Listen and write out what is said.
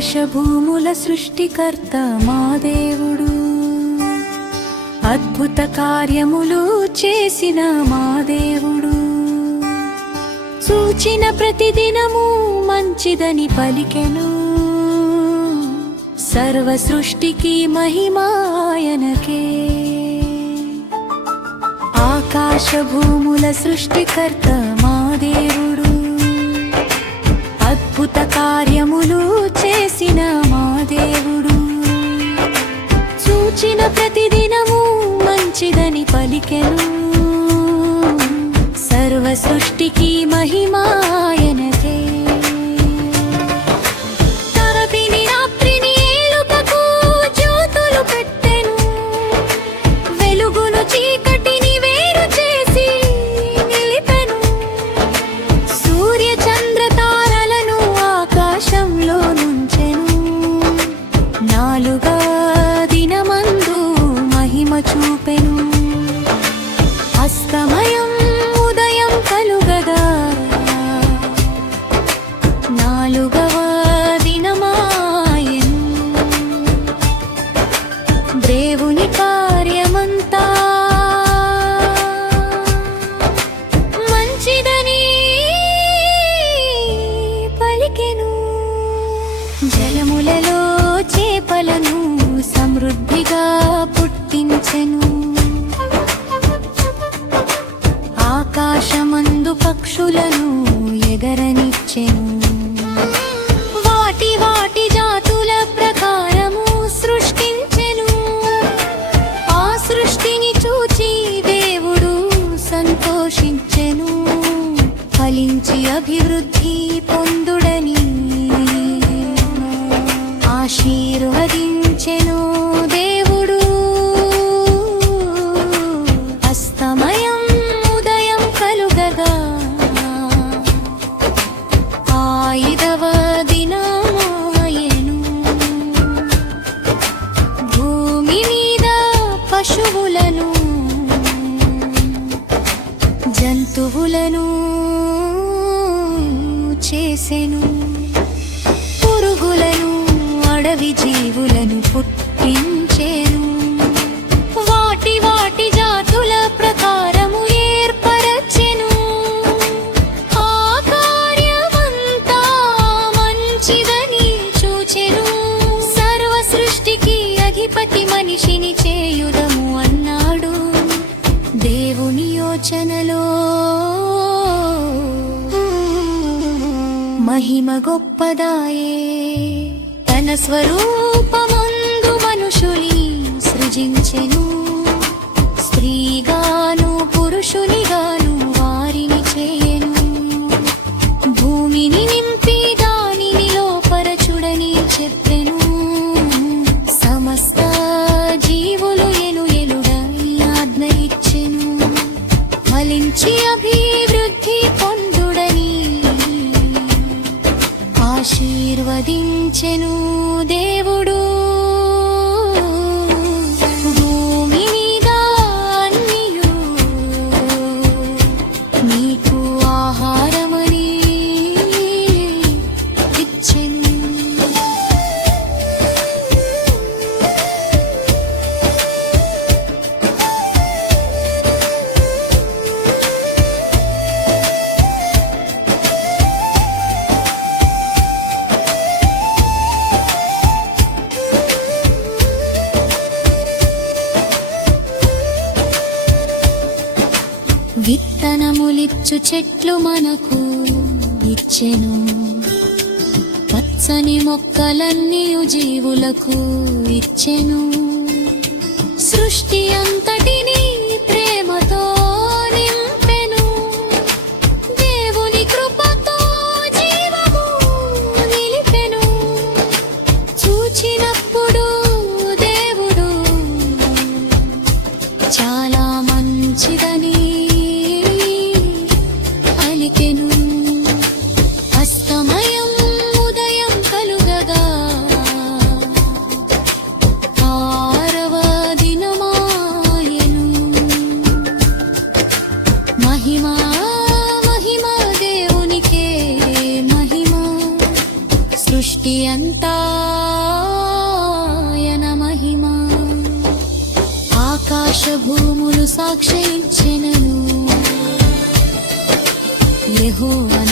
ఆకాశభూముల సృష్టికర్త మా దేవుడు, అద్భుత కార్యములు చేసిన మా దేవుడు, సూచిన ప్రతిదినము మంచిదని పలికెను. సర్వ సృష్టికి మహిమాయనకే. ఆకాశభూముల సృష్టికర్త మా దేవుడు, అద్భుత కార్యములు చేసిన మా దేవుడు, సూచిన ప్రతిదినము మంచిదని పలికెను. సర్వ సృష్టికి మహిమాయనకే. చూపెను అస్తమయం ఉదయం కలుగగా, నాలుగవ దినమాయెను. దేవుని కార్యమంతా మంచిదని పలికెను. జలములలో చేపలను సమృద్ధిగా పుట్టించెను. ఆకాశమందు పక్షులను ఎగరనిచ్చెను. వాటి వాటి జాతుల ప్రకారము సృష్టించెను. ఆ సృష్టిని చూచి దేవుడు సంతోషించెను. ఫలించి అభివృద్ధి పొందుడని ఆశీర్వదించెను. దేవుడు అస్తమయం ఉదయం కలుగగా, ఐదవ దినమాయెను. భూమి మీద పశువులను జంతువులను చేసెను. పురుగులను అడవి జీవులను పుట్టించెను. వాటి వాటి జాతుల ప్రకారము ఏర్పరచెను. ఆ కార్యమంతా మంచిదని చూచెను. సర్వ సృష్టికి అధిపతి మనిషిని చేయుదము అన్నాడు. దేవుని యోచనలో మహిమ గొప్పదాయే. తన స్వరూపమందు మనుషుని సృజించెను. స్త్రీగాను పురుషునిగాను వారిని చేయెను. భూమిని నింపి దానిని లోపరచుడని చెప్పెను. సమస్త జీవులు ఎలుడని ఆజ్ఞ ఇచ్చెను. ఫలించి అభివృద్ధి పొందుడని ఆశీర్వదించెను. దేవుడు భూమి మీద అన్నియు నీకు ఆహారమని ఇచ్చెను. విత్తనములిచ్చు చెట్లు మనకు ఇచ్చెను. పచ్చని మొక్కలన్నీయు జీవులకు ఇచ్చెను. సృష్టి అంతటిని ప్రేమతో నింపెను. దేవుని కృపతో జీవము నిలిపెను. చూచినప్పుడు దేవుడు చాలా మంచిదని పలికెను. అస్తమయం ఉదయం కలుగగా, ఆరవ దినమాయెను. సాక్షి ఇచ్చెనను యెహోవా